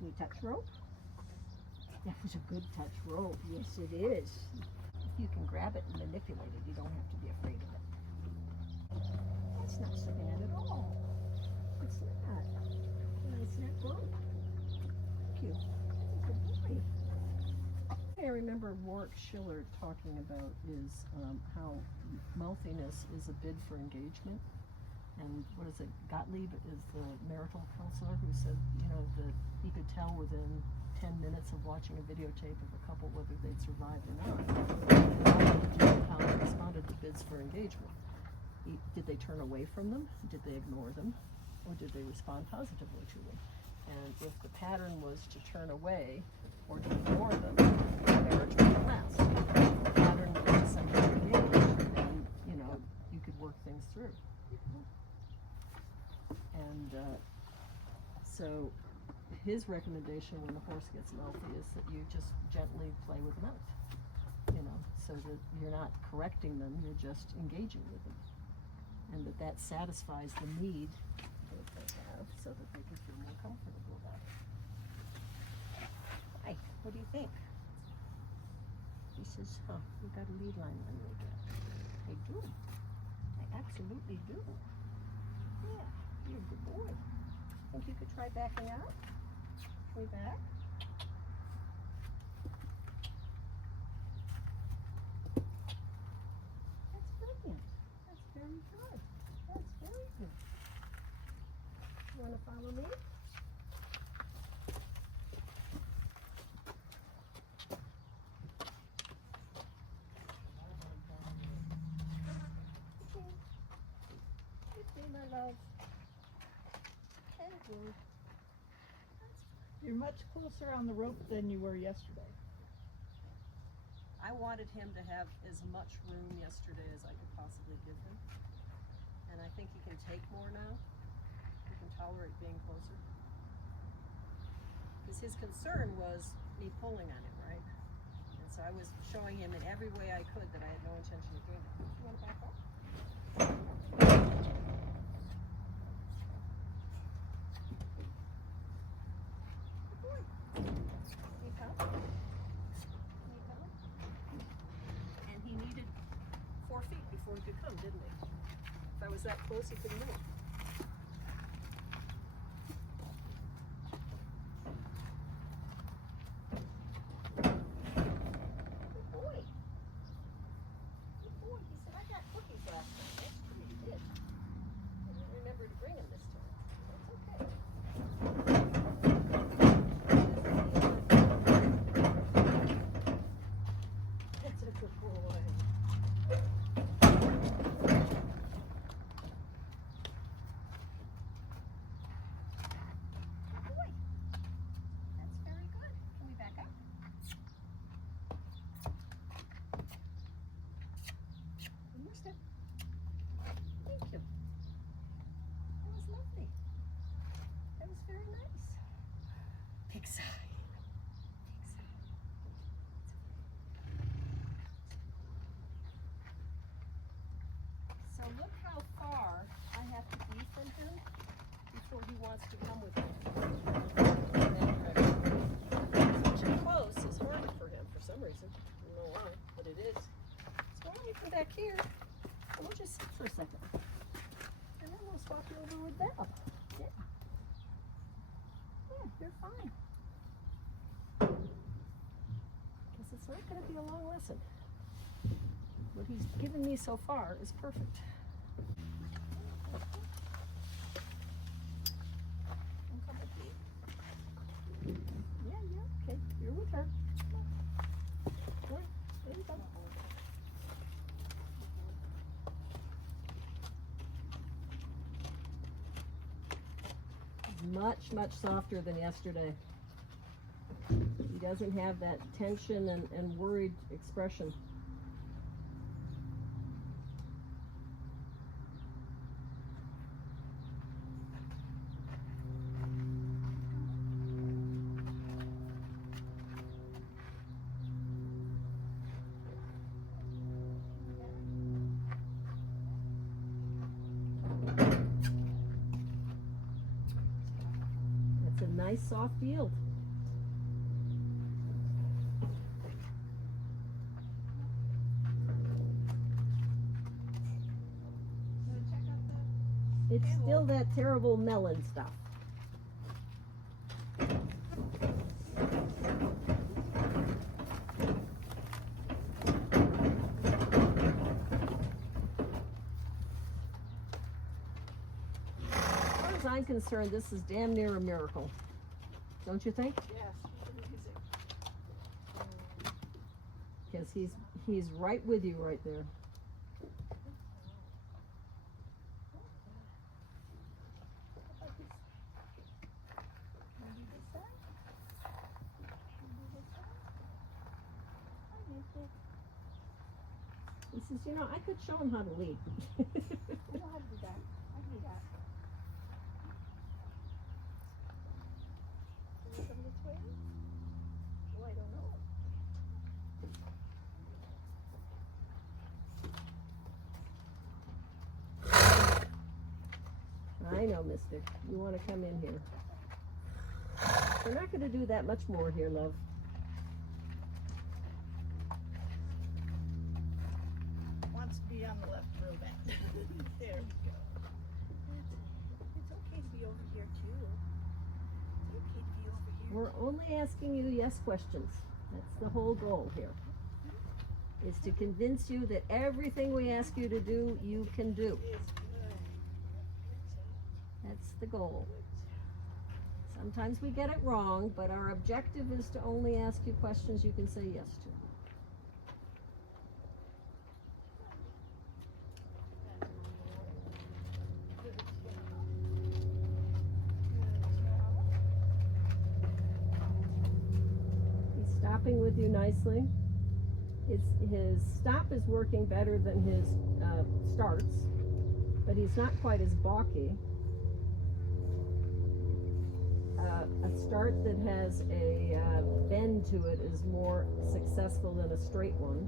Can you touch rope? That was a good touch rope. Yes, it is. If you can grab it and manipulate it, you don't have to be afraid of it. That's not so bad at all. It's not. It's not rope. Thank you. That's a good boy. I remember Warwick Schiller talking about is how mouthiness is a bid for engagement. And what is it? Gottlieb is the marital counselor who said, you know, that he could tell within 10 minutes of watching a videotape of a couple whether they'd survived or not. How they responded to bids for engagement. Did they turn away from them? Did they ignore them? Or did they respond positively to them? And if the pattern was to turn away or to ignore them, the marriage wouldn't last. If the pattern was to simply engage, then, you know, you could work things through. And so his recommendation when the horse gets mouthy is that you just gently play with the mouth, you know, so that you're not correcting them, you're just engaging with them. And that satisfies the need that they have so that they can feel more comfortable about it. Hi, what do you think? He says, huh, you got a lead line on me again. I do. I absolutely do. Yeah, you're a good boy. Think you could try backing out? Way back? That's brilliant. That's very good. That's very good. You want to follow me? Okay, my love. Okay. You're much closer on the rope than you were yesterday. I wanted him to have as much room yesterday as I could possibly give him. And I think he can take more now. He can tolerate being closer. Because his concern was me pulling on him, right? And so I was showing him in every way I could that I had no intention of doing that. You want to back up? And he needed 4 feet before he could come, didn't he? If I was that close, he couldn't move. Good boy. Good boy. He said, I got cookies last night. That's true, he did. I didn't remember to bring him this time. That's okay. That's a good boy. Good boy. That's very good. Can we back up? One more step. Thank you. That was lovely. That was very nice. Big sigh. Big sigh. So look how far I have to be from him before he wants to come with me. In that direction. Too close is harder for him for some reason. I don't know why, but it is. So why don't you come back here and we'll just sit for a second. And then we'll swap you over with Belle. Yeah. Yeah, you're fine. Because it's not going to be a long lesson. What he's given me so far is perfect. Come with me. Yeah, okay. You're with her. Come on. There you go. Much, much softer than yesterday. He doesn't have that tension and worried expression. That's a nice soft yield. terrible melon stuff. As far as I'm concerned, this is damn near a miracle. Don't you think? Yes, music. Because he's right with you right there. He says, you know, I could show him how to lead. I know how to do that. I can do that. Can you come this way? Well, I don't know. I know, mister. You want to come in here. We're not going to do that much more here, love. Wants to be on the left a little bit. There we go. It's okay to be over here too. It's okay to be over here. We're only asking you yes questions. That's the whole goal here. Is to convince you that everything we ask you to do, you can do. That's the goal. Sometimes we get it wrong, but our objective is to only ask you questions you can say yes to. He's stopping with you nicely. His stop is working better than his starts, but he's not quite as balky. A start that has a bend to it is more successful than a straight one.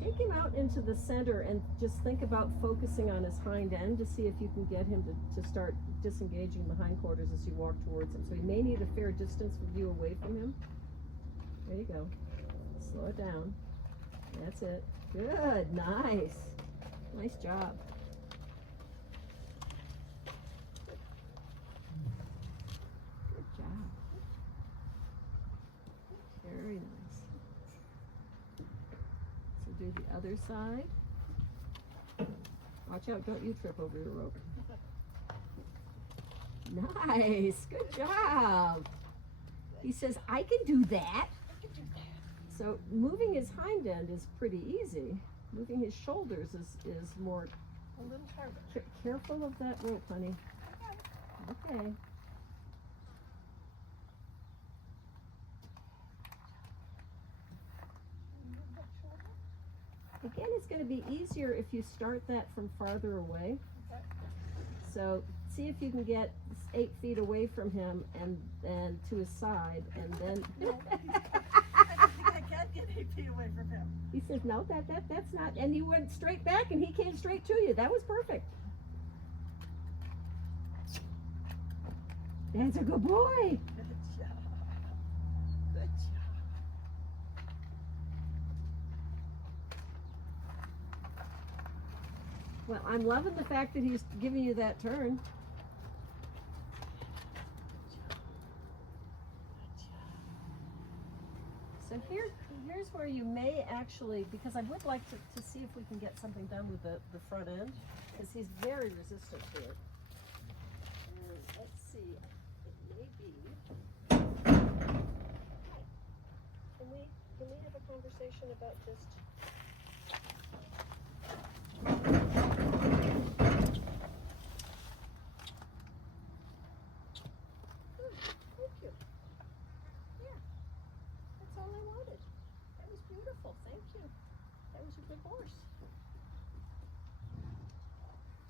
Take him out into the center and just think about focusing on his hind end to see if you can get him to start disengaging the hindquarters as you walk towards him. So he may need a fair distance with you away from him. There you go. Slow it down. That's it. Good. Nice. Nice job. Very nice. So do the other side. Watch out, don't you trip over your rope. Nice, good job. He says, I can do that. So moving his hind end is pretty easy. Moving his shoulders is more. A little harder. Careful of that rope, honey. Okay. Again, it's going to be easier if you start that from farther away. Okay. So see if you can get 8 feet away from him and to his side, and then. I don't think I can get 8 feet away from him. He says, no, that's not. And you went straight back, and he came straight to you. That was perfect. That's a good boy. Good job. Good job. Well, I'm loving the fact that he's giving you that turn. So here's where you may actually, because I would like to see if we can get something done with the front end, because he's very resistant to it. And let's see, it may be. Can we have a conversation about just. Thank you. Yeah, that's all I wanted. That was beautiful. Thank you. That was a good horse.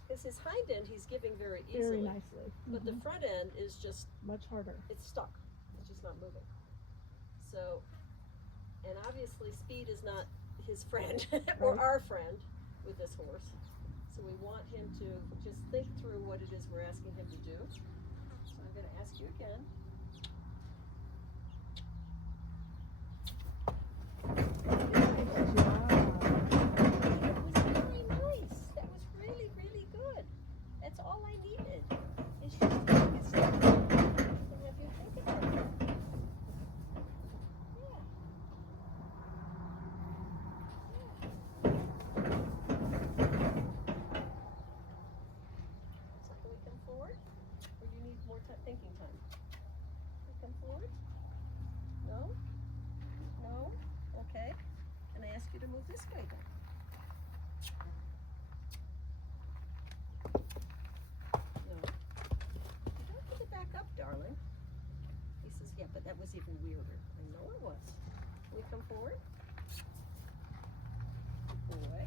Because his hind end he's giving very easily. Very nicely. But the front end is just, Much harder. it's stuck. It's just not moving. So, and obviously speed is not his friend or Right. our friend with this horse. So we want him to just think through what it is we're asking him to do. So I'm going to ask you again. Good job. That was very nice. That was really, really good. needed. It's just to make it stop and have you think about it. Yeah. So can we come forward? Or do you need more thinking time? Can we come forward? No? No? Okay. Can I ask you to move this way then? No. You don't have to back up, darling. He says, yeah, but that was even weirder. I know it was. Can we come forward? Good boy.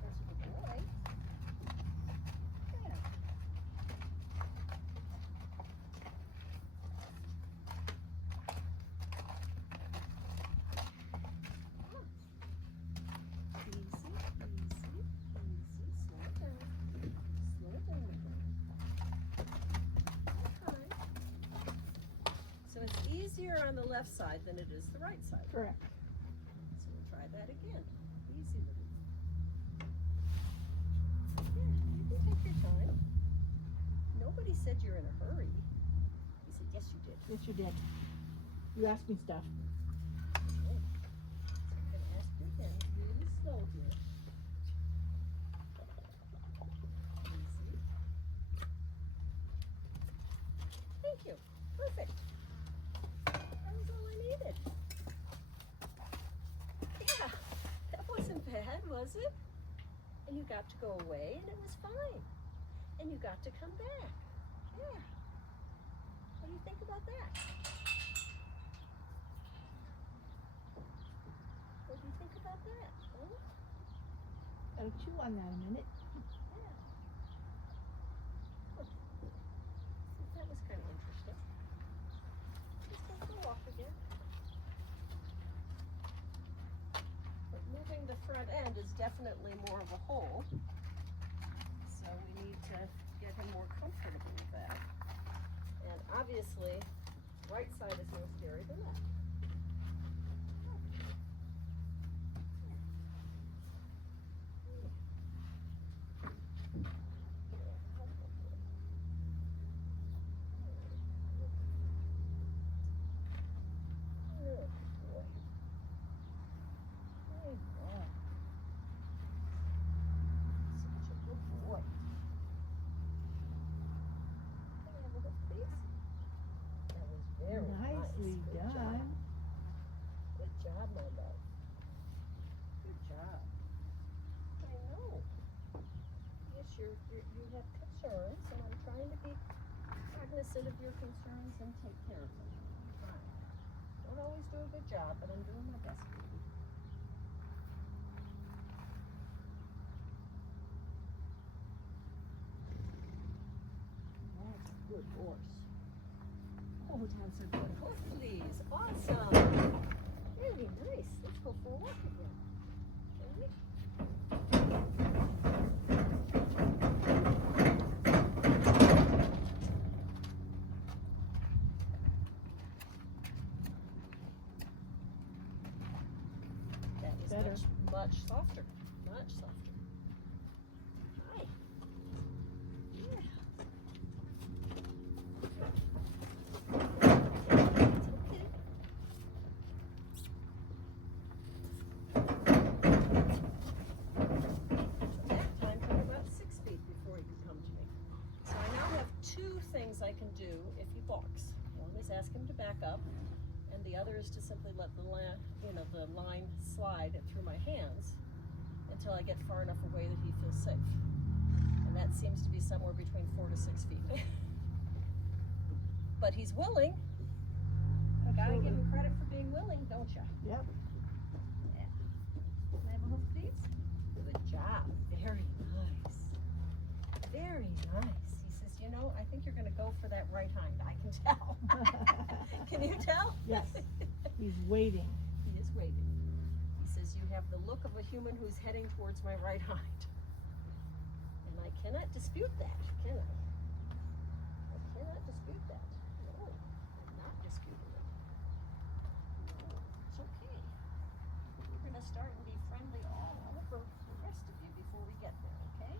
There's a good boy. Yeah. Easy, easy, easy. Slow it down. Slow it down again. Okay. So it's easier on the left side than it is the right side. Correct. So we'll try that again. Easy with it. Yeah, you can take your time. Nobody said you're in a hurry. He said, yes, you did. Yes, you did. You asked me stuff. Okay. So I'm going to ask you again, really slow here. Easy. Thank you. Perfect. That was all I needed. Yeah, that wasn't bad, was it? And you got to go away, and it was fine. And you got to come back. Yeah. What do you think about that? What do you think about that? Huh? I'll chew on that a minute. Yeah. Huh. That was kind of interesting. Let's go for a walk again. But moving the front end is definitely more of a hole. So we need to get him more comfortable with that. And obviously, right side is more scary than left. Nicely done. Good job, my love. Good job. I know. Yes, you have concerns, and I'm trying to be cognizant of your concerns and take care of them. I'm trying. Don't always do a good job, but I'm doing my best, baby. That's a good horse. Oh, that's a good hoof, please. Awesome. Very nice. Let's go for a walk again. Shall we? That is Better. much softer. Much softer. Hi. Yeah. I can do if he balks. One is ask him to back up, and the other is to simply let the line slide through my hands until I get far enough away that he feels safe. And that seems to be somewhere between 4 to 6 feet. But he's willing. Gotta give him credit for being willing, don't you? Yep. Yeah. Can I have a hoof, please? Good job. Very nice. Very nice. He says, you know, I think you're going to go for that right hind. I can tell. Can you tell? Yes. He's waiting. He is waiting. He says, you have the look of a human who's heading towards my right hind. And I cannot dispute that, can I? I cannot dispute that. No, I'm not disputing it. No, it's okay. We're going to start and be friendly all over the rest of you before we get there, okay?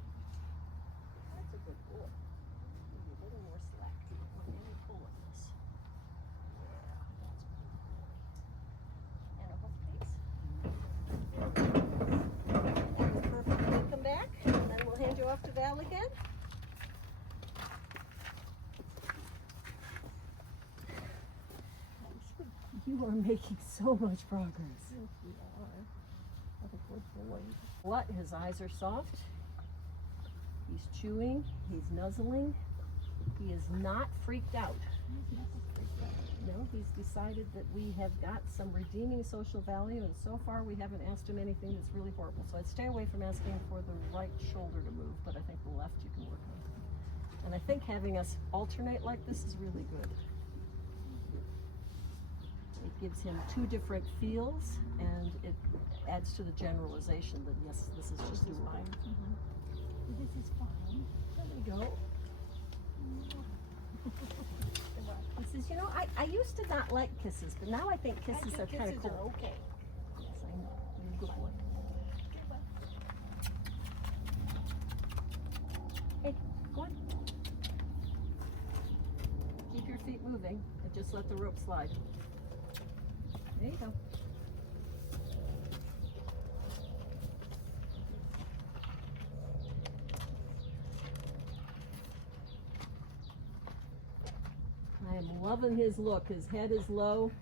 tail again. You are making so much progress. Yes, we are. I think we're boys. What? His eyes are soft. He's chewing. He's nuzzling. He is not freaked out. No, he's decided that we have got some redeeming social value, and so far we haven't asked him anything that's really horrible. So I'd stay away from asking for the right shoulder to move, but I think the left you can work on. And I think having us alternate like this is really good. It gives him two different feels, and it adds to the generalization that yes, this is just doable. This is fine. There we go. Kisses, you know, I used to not like kisses, but now I think kisses are kind of cool. Okay. Yes, I know. You're a good boy. Hey, go on. Keep your feet moving and just let the rope slide. There you go. I am loving his look. His head is low.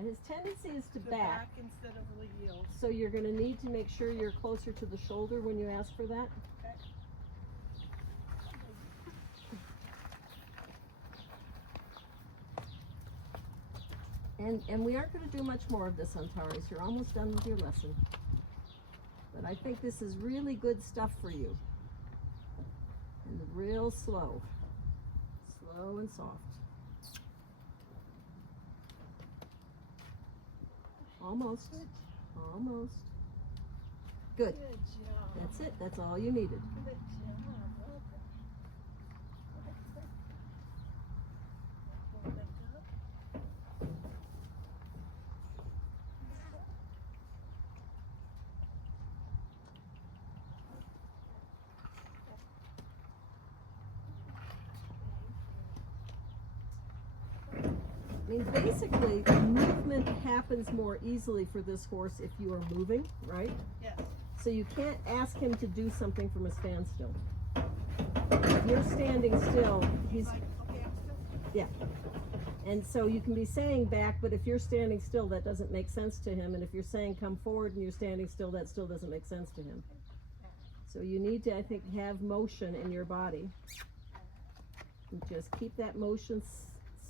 His tendency is to back, instead of yield. so you're going to need to make sure you're closer to the shoulder when you ask for that. And we aren't going to do much more of this, Antares. You're almost done with your lesson. But I think this is really good stuff for you. And real slow. Slow and soft. Almost. Almost. Good. Good job. That's it. That's all you needed. Good job. I mean, basically, movement happens more easily for this horse if you are moving, right? Yes. So you can't ask him to do something from a standstill. If you're standing still, he's, Like, okay, I'm still. yeah. And so you can be saying back, but if you're standing still, that doesn't make sense to him. And if you're saying come forward and you're standing still, that still doesn't make sense to him. So you need to, I think, have motion in your body. And just keep that motion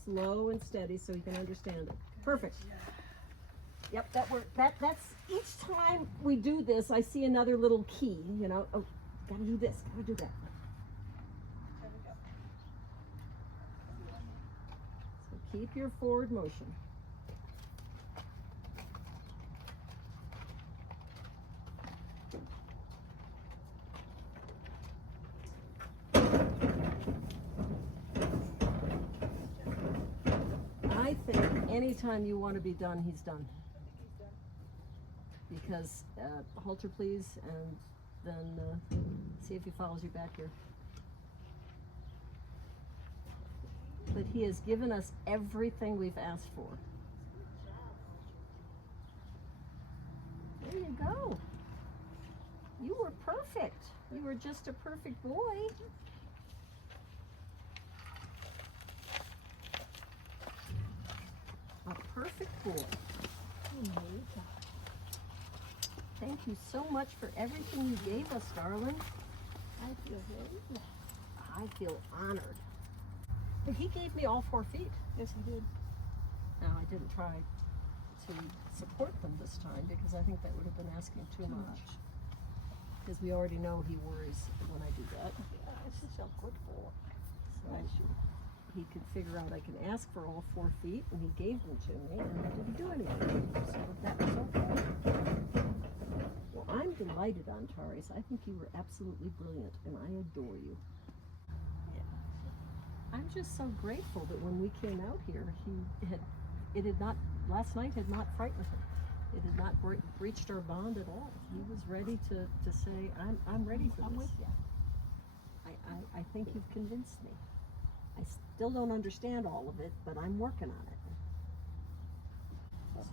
slow and steady so you can understand it. Perfect. Yep, that worked. That's each time we do this, I see another little key. You know, oh, gotta do this, gotta do that. So keep your forward motion. I think anytime you want to be done, he's done. Because halter please, and then see if he follows you back here. But he has given us everything we've asked for. There you go. You were perfect. You were just a perfect boy. A perfect boy. Thank you so much for everything you gave us, darling. I feel very good. I feel honored. But he gave me all 4 feet. Yes, he did. Now, I didn't try to support them this time because I think that would have been asking too much. Because we already know he worries when I do that. Yeah, it's just a good boy. So he could figure out I can ask for all 4 feet, and he gave them to me, and I didn't do anything. So that was okay. Well, I'm delighted, Antares. I think you were absolutely brilliant, and I adore you. I'm just so grateful that when we came out here, last night had not frightened him. It had not breached our bond at all. He was ready to say, I'm ready for this. I'm with you. I think you've convinced me. I still don't understand all of it, but I'm working on it.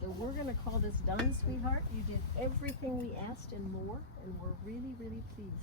So we're gonna call this done, sweetheart. You did everything we asked and more, and we're really, really pleased.